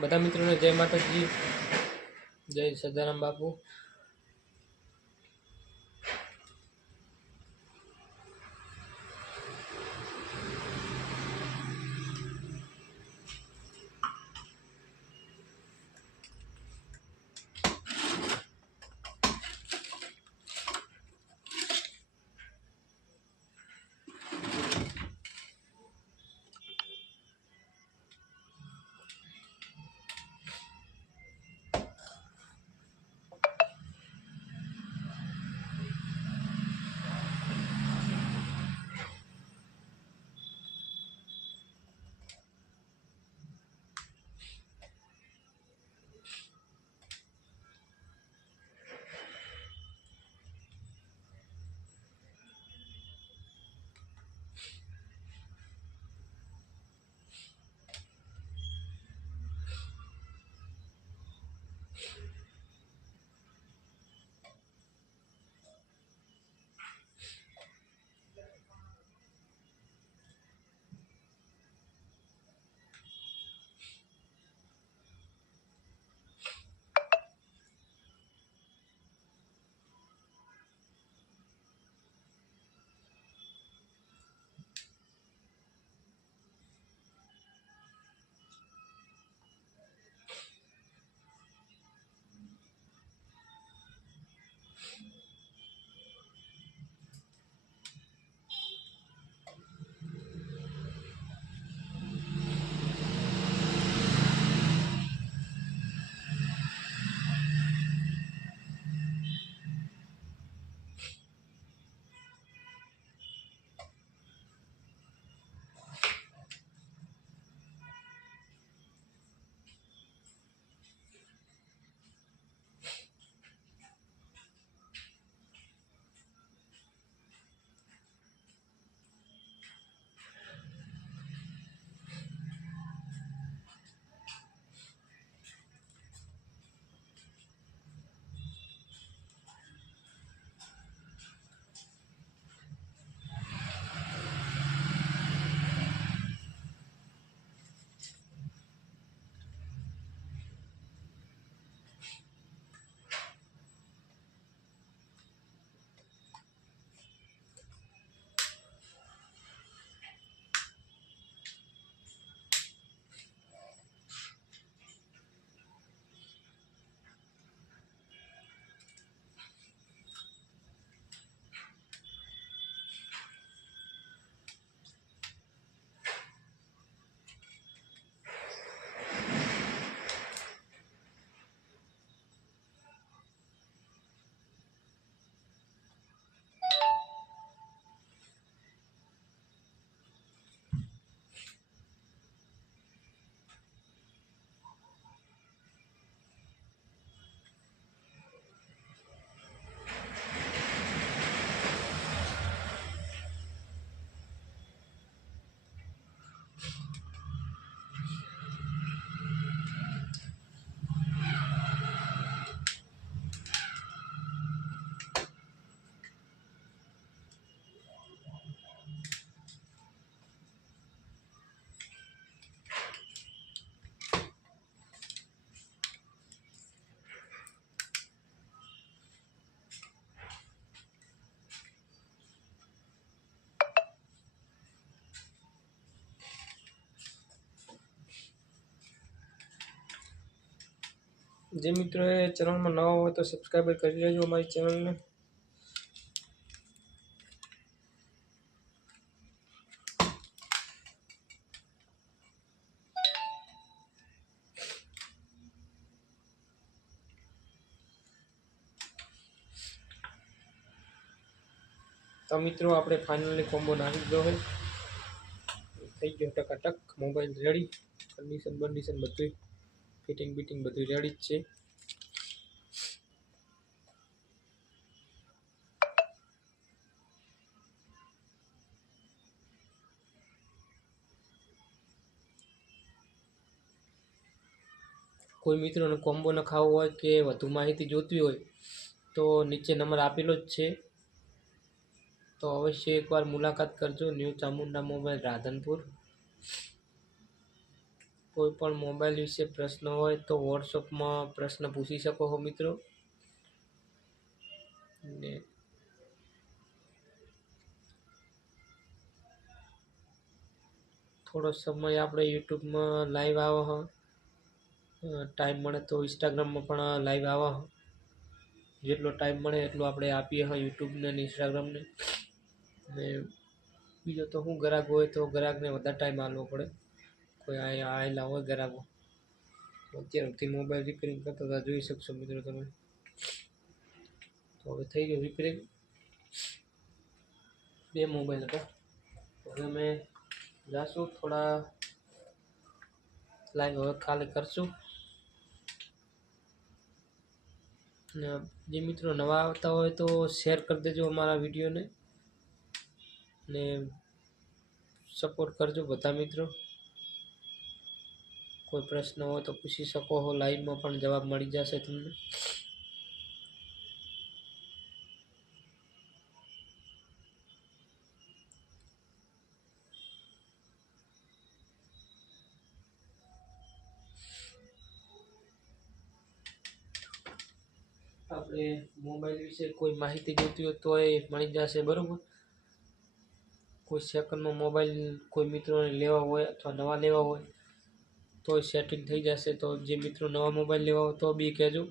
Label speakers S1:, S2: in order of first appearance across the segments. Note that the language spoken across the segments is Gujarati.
S1: બધા મિત્રોને જય માતાજી જય સદારામ બાપુ जे मित्रों चैनल में ना हो तो सब्सक्राइब कर लो अ चैनल ने तो मित्रों अपने फाइनली कॉम्बो नाखी दीदो है थी गये टकाटक मोबाइल रेडी कंडीशन कंडीशन बदली ફિટિંગ બિટિંગ બધું રેડી જ છે કોઈ મિત્રોને કોમ્બો નખાવો હોય કે વધુ માહિતી જોઈતી હોય તો નીચે નંબર આપેલો જ છે તો અવશ્ય એકવાર મુલાકાત કરજો ન્યૂ ચામુંડા મોબાઈલ રાધનપુર કોઈ પણ મોબાઈલ વિશે પ્રશ્ન હોય તો વોટ્સઅપમાં પ્રશ્ન પૂછી શકો છો મિત્રો ને થોડો સમય આપણે યુટ્યુબમાં લાઈવ આવે હ ટાઈમ મળે તો ઇન્સ્ટાગ્રામમાં પણ લાઈવ આવે હ જેટલો ટાઈમ મળે એટલો આપણે આપીએ હ યુટ્યુબને અને ઇન્સ્ટાગ્રામને ને બીજો તો હું ગ્રાહક હોય તો ગ્રાહકને વધારે ટાઈમ આપવો પડે કોઈ આવેલા હોય ગરાબો અત્યારથી મોબાઈલ રિપેરિંગ કરતા હતા જોઈ શકશો મિત્રો તમે તો હવે થઈ ગયો રિપેરિંગ બે મોબાઈલ હતા હવે અમે જાશું થોડા લાઈન હવે ખાલી કરશું જે મિત્રો નવા આવતા હોય તો શેર કરી દેજો અમારા વિડીયોને ને સપોર્ટ કરજો બધા મિત્રો કોઈ પ્રશ્ન હોય તો પૂછી શકો હો લાઈવમાં પણ જવાબ મળી જશે તમને આપણે મોબાઈલ વિશે કોઈ માહિતી જોઈતી હોય તો એ મળી જશે બરાબર કોઈ સેકન્ડમાં મોબાઈલ કોઈ મિત્રોને લેવા હોય અથવા નવા લેવા હોય तो सेटिक થઈ જશે તો જે મિત્રો નવો મોબાઈલ લેવા હોય તો બી કેજો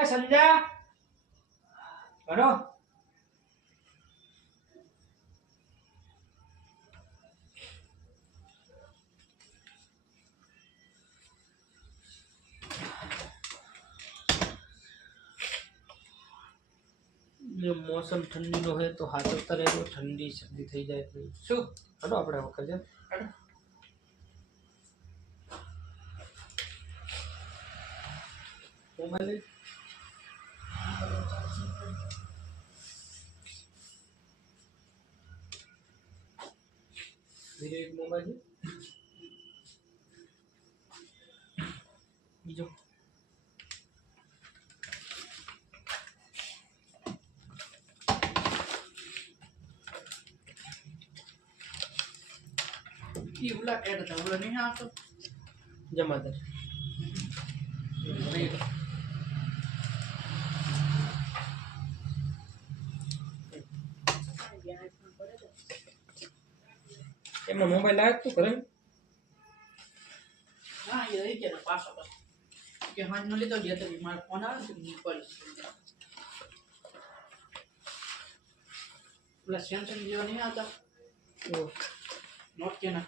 S1: એ સંજ્ઞા બનો मौसम ठंडी लो है तो हाथों तरह ठंडी सब्जी થઈ જાય સુ હેડો આપણે વખર જ હેડો એમાંલે
S2: ઈ ઉલા કેડ હતા ઉલા નહીં આવતો
S1: જમાદાર એમનો મોબાઈલ લાયક તું કરે
S2: હા એ રહી ગયા પાછો પાછો કે હાથ નો લીધો ગયા તો મારો ફોન આવે તો નીકળી પેલા સેમસંગ જેવા નહીં આવતા નોટ કેના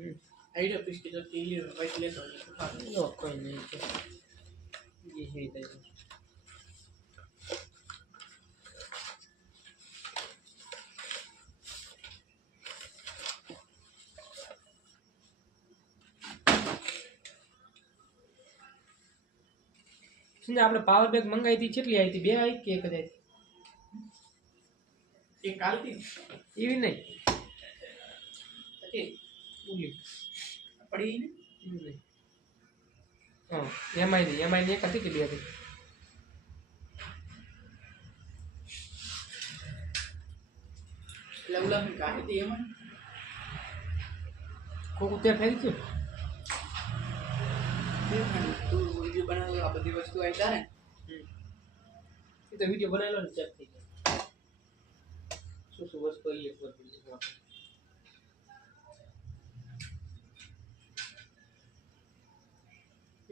S2: आइडिया फिश के जो तेली वाइट लेस हो
S1: जाए लो कोई नहीं ये है इधर ને આપણે પાવર બેંક મંગાવી હતી કેટલી આવી હતી બે આવી કે એક જ આવી
S2: એક આવી
S1: એવી નહીં
S2: પડી ને
S1: હા એમઆઈ ની એમઆઈ ની એક હતી કે બે હતી
S2: લવલા મેં કાઢી દી એમાં
S1: કોક ઉત્યા ફેરી છે
S2: તું વિડીયો બનાવ્યો આ બધી વસ્તુ આવી તારે
S1: એ તો વિડીયો બનાવેલો ને ચેક થઈ ગયો શું શું વસ્તુ આવી એક વાર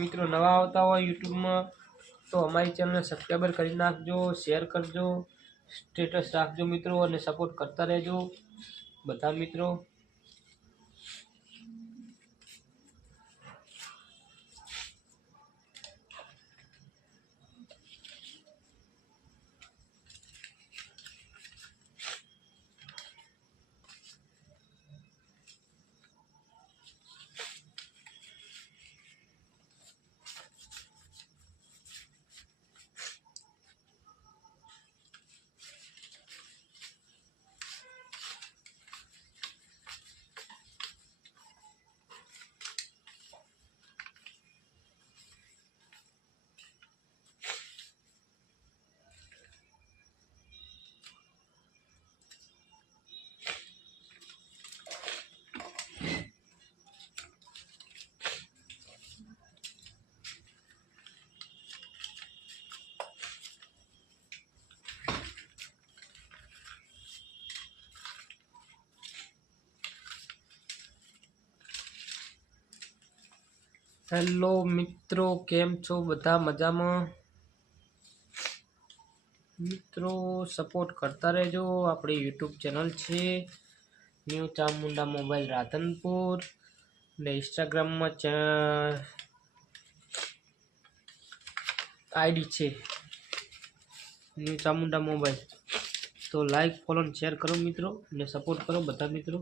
S1: મિત્રો નવા આવતા હોય યુટ્યુબમાં તો અમારી ચેનલને સબસ્ક્રાઈબર કરી નાખજો શેર કરજો સ્ટેટસ રાખજો મિત્રો અને સપોર્ટ કરતા રહેજો બધા મિત્રો હેલો મિત્રો કેમ છો બધા મજામાં મિત્રો સપોર્ટ કરતા રહેજો આપણી યુટ્યુબ ચેનલ છે ન્યૂ ચામુંડા મોબાઈલ રાધનપુર ને ઇન્સ્ટાગ્રામમાં ચે આઈડી છે ન્યૂ ચામુંડા મોબાઈલ તો લાઈક ફોલો શેર કરો મિત્રો ને સપોર્ટ કરો બધા મિત્રો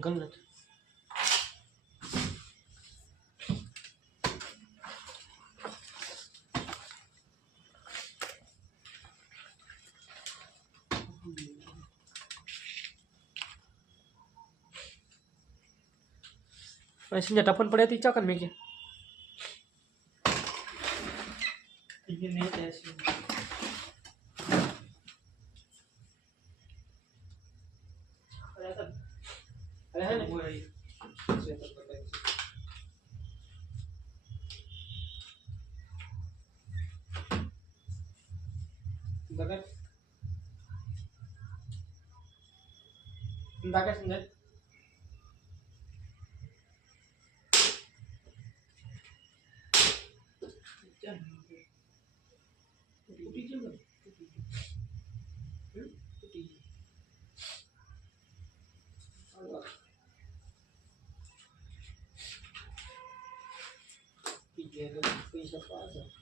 S1: गलत ऐसे टपन पड़े थी चाकन में क्या
S2: नहीं ऐसे
S1: बाकी समझाए Thank you.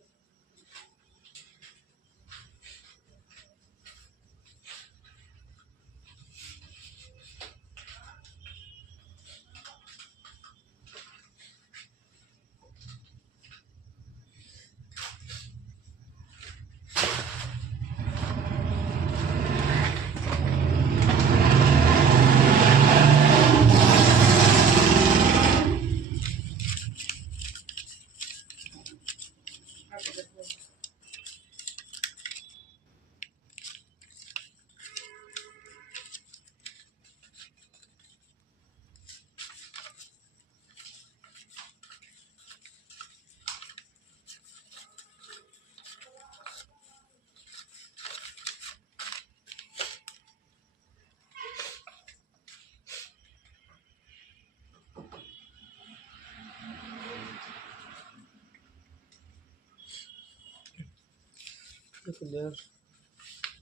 S1: например,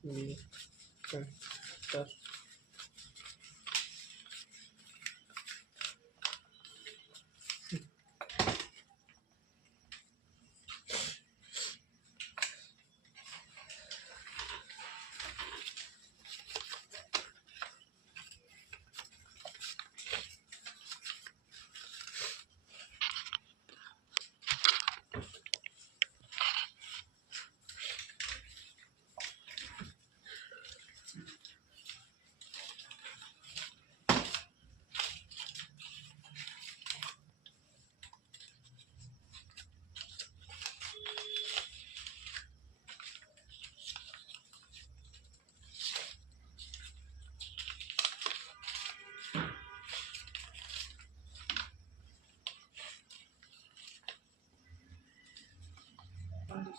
S1: ми, ка, так.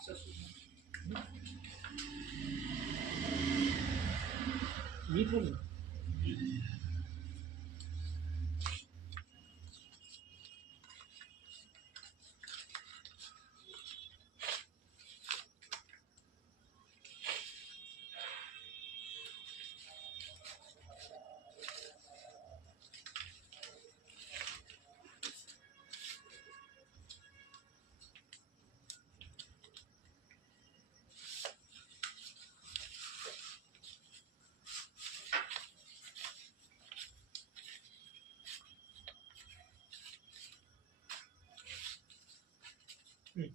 S1: さすがに。2分。Hmm.